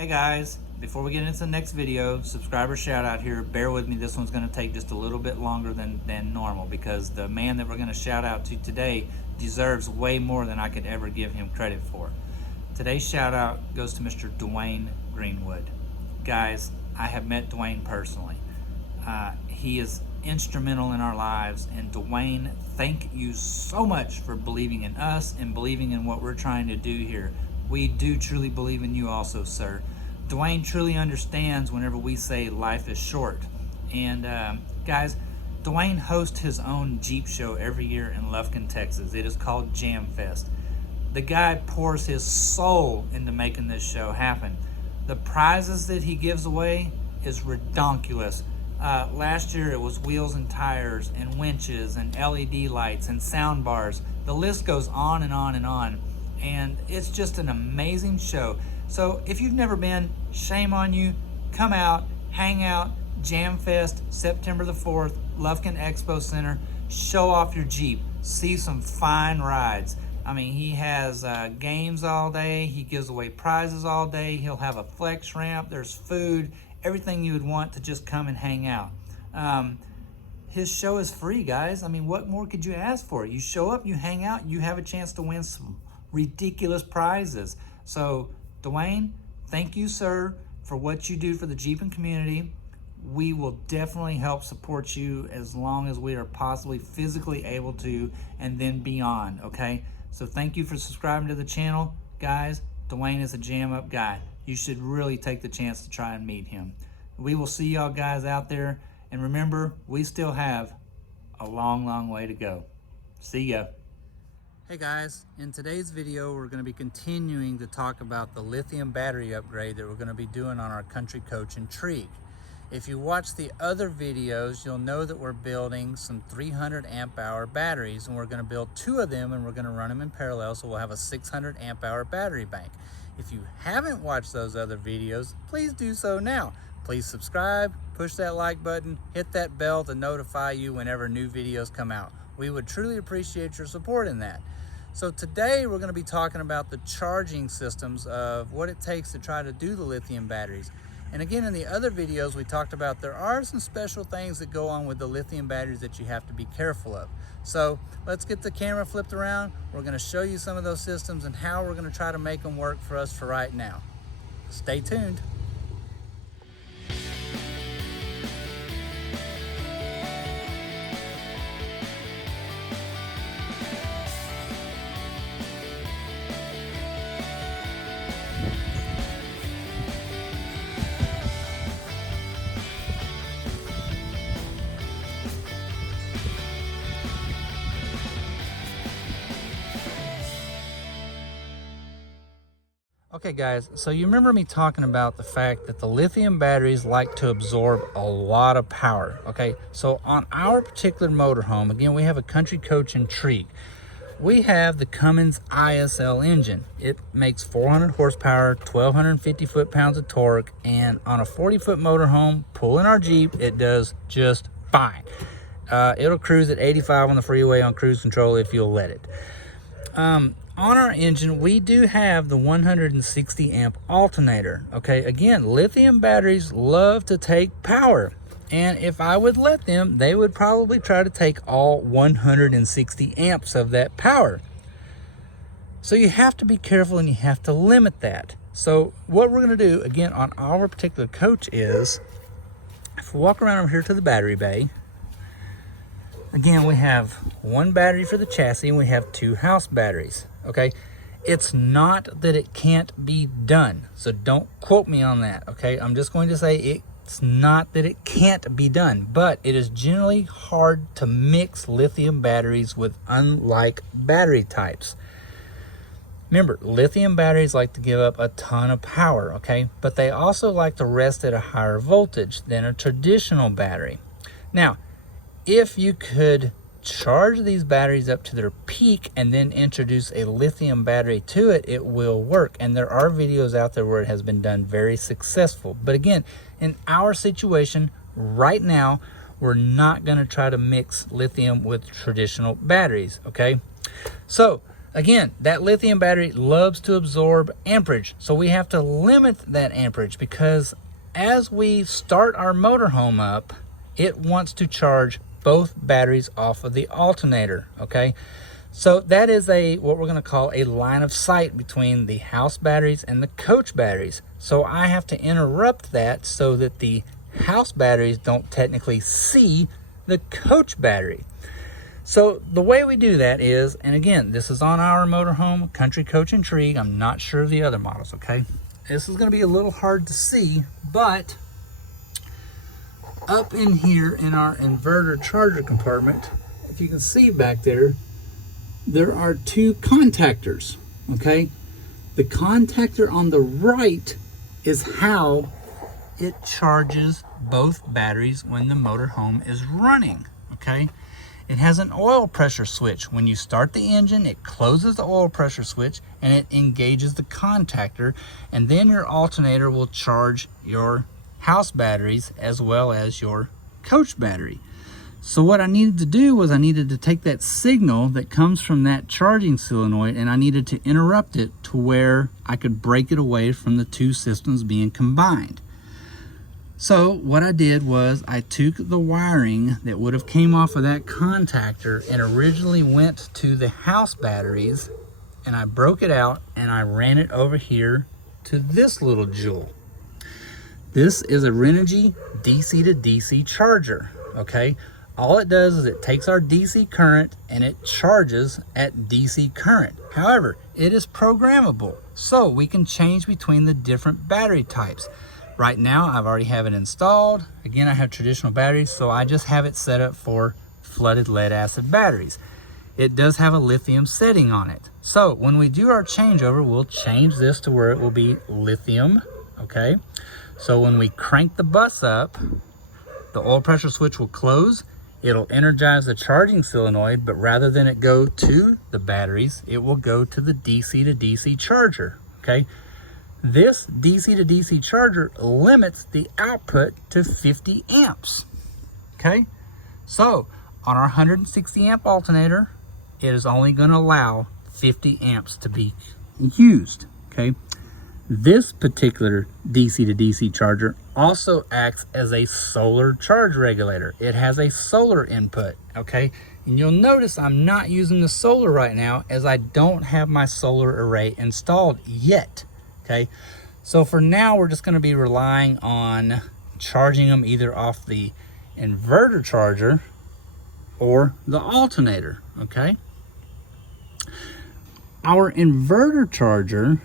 Hey guys, before we get into the next video, subscriber shout out here. Bear with me, this one's going to take just a little bit longer than normal because the man that we're going to shout out to today deserves way more than I could ever give him credit for. Today's shout out goes to Mr. Dwayne Greenwood. Guys, I have met Dwayne personally. He is instrumental in our lives, and Dwayne, thank you so much for believing in us and believing in what we're trying to do here. We do truly believe in you also, sir. Dwayne truly understands whenever we say life is short. And guys, Dwayne hosts his own Jeep show every year in Lufkin, Texas. It is called Jam Fest. The guy pours his soul into making this show happen. The prizes that he gives away is redonkulous. Last year it was wheels and tires and winches and LED lights and sound bars. The list goes on and on and on. And it's just an amazing show. So if you've never been, shame on you. Come out, hang out, Jam Fest, September the 4th, Lufkin Expo Center. Show off your Jeep. See some fine rides. I mean, he has games all day. He gives away prizes all day. He'll have a flex ramp. There's food, everything you would want to just come and hang out. His show is free, guys. I mean, what more could you ask for? You show up, you hang out, you have a chance to win some ridiculous prizes. So Dwayne, thank you, sir, for what you do for the Jeeping community. We will definitely help support you as long as we are possibly physically able to, and then beyond, okay? So thank you for subscribing to the channel. Guys, Dwayne is a jam up guy. You should really take the chance to try and meet him. We will see y'all guys out there, and remember, we still have a long, long way to go. See ya. Hey guys, in today's video we're going to be continuing to talk about the lithium battery upgrade that we're going to be doing on our country coach Intrigue. If you watch the other videos, you'll know that we're building some 300 amp hour batteries, and we're going to build 2 of them and we're going to run them in parallel, so we'll have a 600 amp hour battery bank. If you haven't watched those other videos, please do so now. Please subscribe, push that like button, hit that bell to notify you whenever new videos come out. We would truly appreciate your support in that. So today we're going to be talking about the charging systems of what it takes to try to do the lithium batteries. And again, in the other videos we talked about there are some special things that go on with the lithium batteries that you have to be careful of. So let's get the camera flipped around. We're going to show you some of those systems and how we're going to try to make them work for us for right now. Stay tuned. Okay guys, so you remember me talking about the fact that the lithium batteries like to absorb a lot of power, okay? So on our particular motorhome, again, we have a country coach Intrigue. We have the Cummins ISL engine. It makes 400 horsepower, 1,250 foot-pounds of torque, and on a 40-foot motorhome, pulling our Jeep, it does just fine. It'll cruise at 85 on the freeway on cruise control if you'll let it. On our engine, we do have the 160 amp alternator. Okay, again, lithium batteries love to take power. And if I would let them, they would probably try to take all 160 amps of that power. So you have to be careful and you have to limit that. So what we're going to do, again, on our particular coach is, if we walk around over here to the battery bay, again, we have 1 battery for the chassis and we have 2 house batteries. Okay, it's not that it can't be done, so don't quote me on that. Okay, I'm just going to say it's not that it can't be done, but it is generally hard to mix lithium batteries with unlike battery types. Remember, lithium batteries like to give up a ton of power, okay, but they also like to rest at a higher voltage than a traditional battery. Now, if you could charge these batteries up to their peak and then introduce a lithium battery to it, it will work. And there are videos out there where it has been done very successful. But again, in our situation right now, we're not going to try to mix lithium with traditional batteries, okay? So Again, that lithium battery loves to absorb amperage, so we have to limit that amperage, because as we start our motorhome up, it wants to charge both batteries off of the alternator, okay? So that is what we're gonna call a line of sight between the house batteries and the coach batteries. So I have to interrupt that so that the house batteries don't technically see the coach battery. So the way we do that is, and again, this is on our motorhome, Country Coach Intrigue. I'm not sure of the other models, okay? This is gonna be a little hard to see, but up in here in our inverter charger compartment, if you can see back there, there are two contactors, okay? The contactor on the right is how it charges both batteries when the motorhome is running, okay? It has an oil pressure switch. When you start the engine, it closes the oil pressure switch and it engages the contactor, and then your alternator will charge your house batteries as well as your coach battery. So what I needed to do was I needed to take that signal that comes from that charging solenoid and I needed to interrupt it to where I could break it away from the two systems being combined. So what I did was I took the wiring that would have came off of that contactor and originally went to the house batteries, and I broke it out and I ran it over here to this little jewel. This is a Renogy DC to DC charger, okay? All it does is it takes our DC current and it charges at DC current. However, it is programmable, so we can change between the different battery types. Right now, I've already have it installed. Again, I have traditional batteries, so I just have it set up for flooded lead acid batteries. It does have a lithium setting on it. So when we do our changeover, we'll change this to where it will be lithium, okay? So when we crank the bus up, the oil pressure switch will close. It'll energize the charging solenoid, but rather than it go to the batteries, it will go to the DC to DC charger, okay? This DC to DC charger limits the output to 50 amps, okay? So on our 160 amp alternator, it is only gonna allow 50 amps to be used, okay? This particular DC to DC charger also acts as a solar charge regulator. It has a solar input, okay? And you'll notice I'm not using the solar right now as I don't have my solar array installed yet, okay? So for now, we're just gonna be relying on charging them either off the inverter charger or the alternator, okay? Our inverter charger,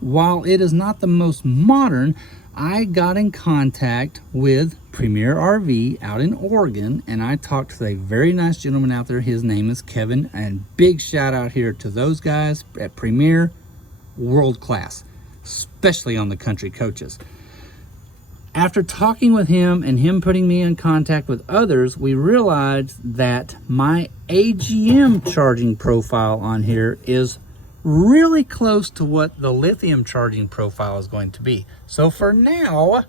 while it is not the most modern, I got in contact with Premier RV out in Oregon, and I talked to a very nice gentleman out there. His name is Kevin, and big shout out here to those guys at Premier, world class, especially on the country coaches. After talking with him and him putting me in contact with others, we realized that my AGM charging profile on here is really close to what the lithium charging profile is going to be. So for now,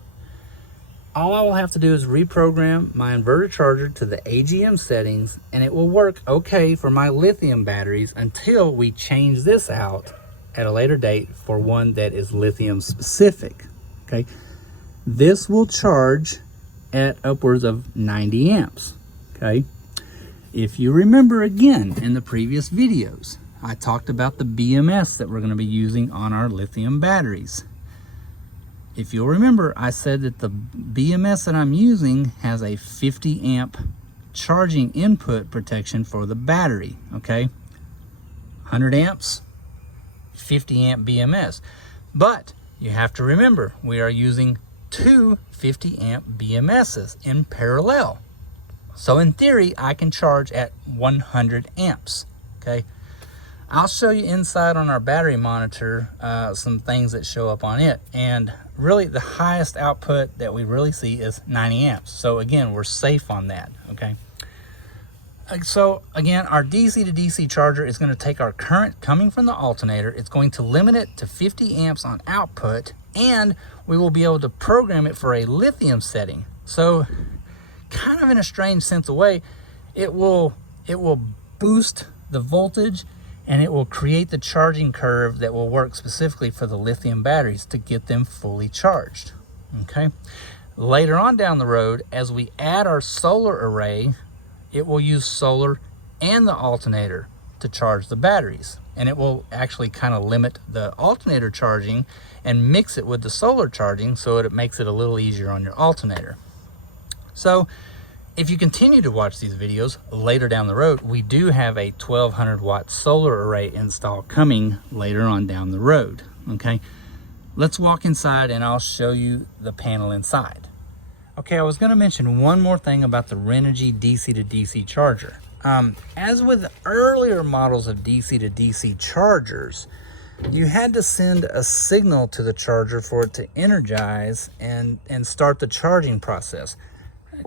all I will have to do is reprogram my inverter charger to the AGM settings, and it will work okay for my lithium batteries until we change this out at a later date for one that is lithium specific, okay? This will charge at upwards of 90 amps, okay? If you remember again in the previous videos, I talked about the BMS that we're going to be using on our lithium batteries. If you'll remember, I said that the BMS that I'm using has a 50 amp charging input protection for the battery, okay? 100 amps, 50 amp BMS. But you have to remember, we are using two 50 amp BMSs in parallel. So in theory, I can charge at 100 amps, okay? I'll show you inside on our battery monitor some things that show up on it. And really the highest output that we really see is 90 amps. So again, we're safe on that, okay? So again, our DC to DC charger is going to take our current coming from the alternator. It's going to limit it to 50 amps on output, and we will be able to program it for a lithium setting. So kind of in a strange sense of way, it will boost the voltage and it will create the charging curve that will work specifically for the lithium batteries to get them fully charged. Okay. Later on down the road, as we add our solar array, it will use solar and the alternator to charge the batteries. And it will actually kind of limit the alternator charging and mix it with the solar charging so it makes it a little easier on your alternator. So if you continue to watch these videos later down the road, we do have a 1200 watt solar array install coming later on down the road. Okay, let's walk inside and I'll show you the panel inside. Okay, I was going to mention one more thing about the Renogy DC to DC charger. As with earlier models of DC to DC chargers, you had to send a signal to the charger for it to energize and start the charging process.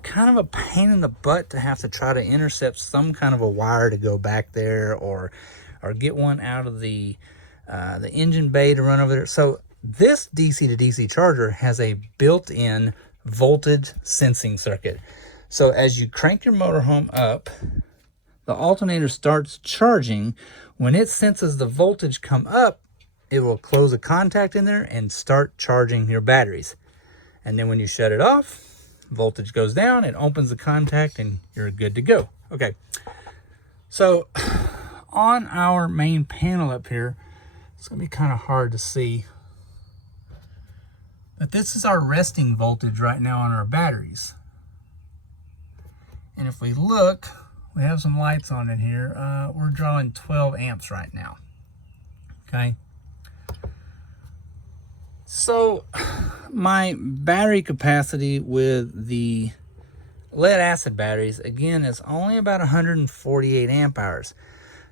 Kind of a pain in the butt to have to try to intercept some kind of a wire to go back there, or get one out of the engine bay to run over there. So this DC to DC charger has a built-in voltage sensing circuit. So as you crank your motorhome up, the alternator starts charging. When it senses the voltage come up, it will close a contact in there and start charging your batteries. And then when you shut it off, voltage goes down, it opens the contact, and you're good to go. Okay, so on our main panel up here, it's gonna be kind of hard to see, but this is our resting voltage right now on our batteries. And if we look, we have some lights on in here. We're drawing 12 amps right now. Okay. So my battery capacity with the lead acid batteries, again, is only about 148 amp hours.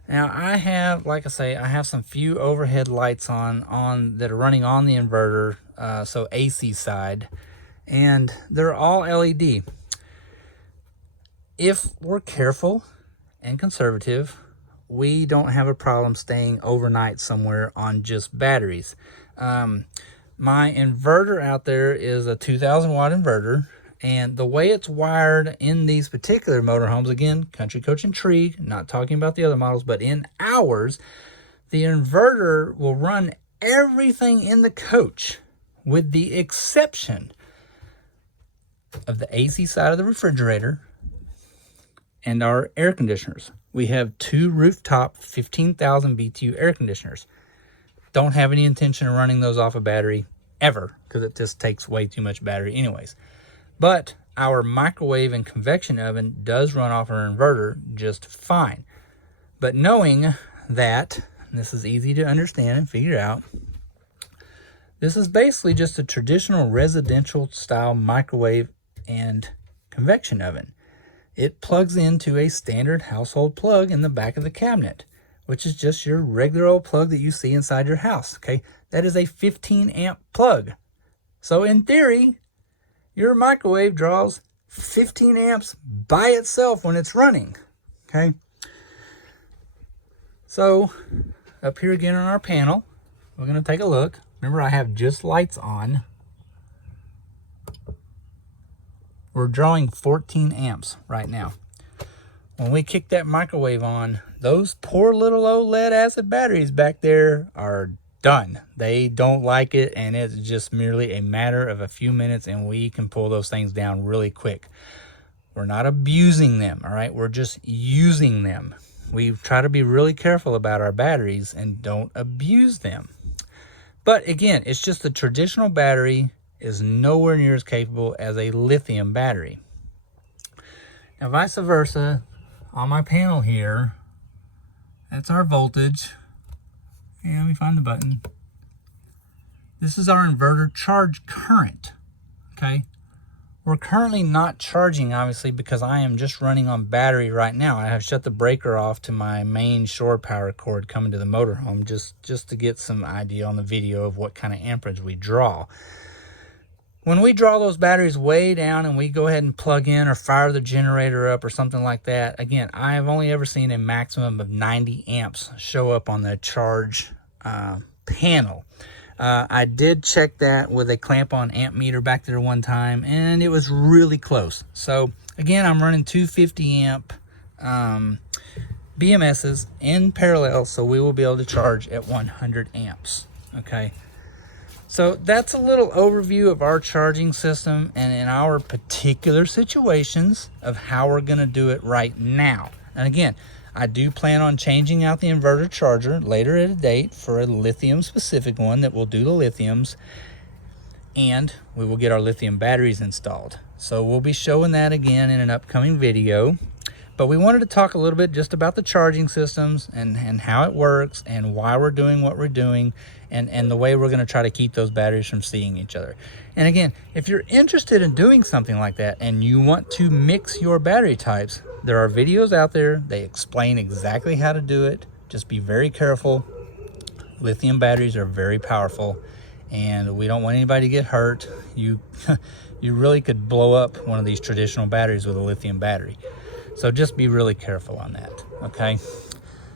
Now I have, like I say, I have some few overhead lights on that are running on the inverter, so AC side, and they're all LED. If we're careful and conservative, we don't have a problem staying overnight somewhere on just batteries. My inverter out there is a 2000 watt inverter, and the way it's wired in these particular motorhomes, again, Country Coach Intrigue, not talking about the other models, but in ours, the inverter will run everything in the coach with the exception of the AC side of the refrigerator and our air conditioners. We have two rooftop 15,000 BTU air conditioners. Don't have any intention of running those off a battery ever, because it just takes way too much battery anyways. But our microwave and convection oven does run off our inverter just fine. But knowing that, and this is easy to understand and figure out, this is basically just a traditional residential style microwave and convection oven. It plugs into a standard household plug in the back of the cabinet, which is just your regular old plug that you see inside your house. Okay, that is a 15 amp plug. So in theory, your microwave draws 15 amps by itself when it's running. Okay, so up here again on our panel, we're going to take a look. Remember, I have just lights on. We're drawing 14 amps right now. When we kick that microwave on, those poor little old lead acid batteries back there are done. They don't like it, and it's just merely a matter of a few minutes, and we can pull those things down really quick. We're not abusing them, all right? We're just using them. We try to be really careful about our batteries and don't abuse them. But again, it's just the traditional battery is nowhere near as capable as a lithium battery. Now, vice versa, on my panel here, that's our voltage. Okay, let me find the button. This is our inverter charge current. Okay, we're currently not charging, obviously, because I am just running on battery right now. I have shut the breaker off to my main shore power cord coming to the motorhome, just to get some idea on the video of what kind of amperage we draw. When we draw those batteries way down and we go ahead and plug in or fire the generator up or something like that, again, I have only ever seen a maximum of 90 amps show up on the charge panel. I did check that with a clamp-on amp meter back there one time, and it was really close. So again, I'm running 250 amp BMSs in parallel, so we will be able to charge at 100 amps. Okay, so that's a little overview of our charging system and in our particular situations of how we're going to do it right now. And again, I do plan on changing out the inverter charger later at a date for a lithium specific one that will do the lithiums, and we will get our lithium batteries installed. So we'll be showing that again in an upcoming video. But we wanted to talk a little bit just about the charging systems and how it works and why we're doing what we're doing and the way we're going to try to keep those batteries from seeing each other. And again, if you're interested in doing something like that and you want to mix your battery types, there are videos out there. They explain exactly how to do it. Just be very careful. Lithium batteries are very powerful and we don't want anybody to get hurt. You really could blow up one of these traditional batteries with a lithium battery. So just be really careful on that, okay?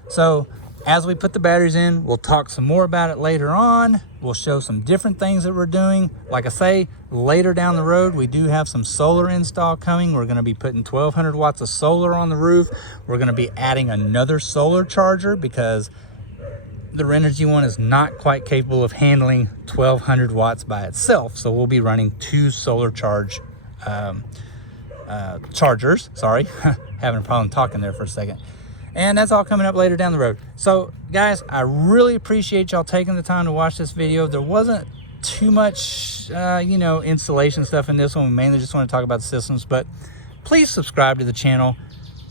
So as we put the batteries in, we'll talk some more about it later on. We'll show some different things that we're doing. Like I say, later down the road, we do have some solar install coming. We're gonna be putting 1,200 watts of solar on the roof. We're gonna be adding another solar charger because the Renogy one is not quite capable of handling 1,200 watts by itself. So we'll be running 2 solar chargers. Sorry, having a problem talking there for a second. And that's all coming up later down the road. So guys, I really appreciate y'all taking the time to watch this video. There wasn't too much installation stuff in this one. We mainly just want to talk about the systems, but please subscribe to the channel,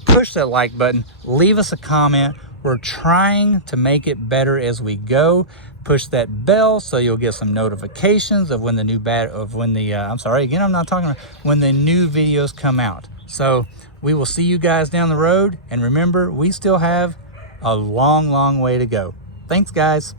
push that like button, leave us a comment. We're trying to make it better as we go. Push that bell so you'll get some notifications of when the new when the new videos come out. So we will see you guys down the road, and remember, we still have a long way to go. Thanks guys.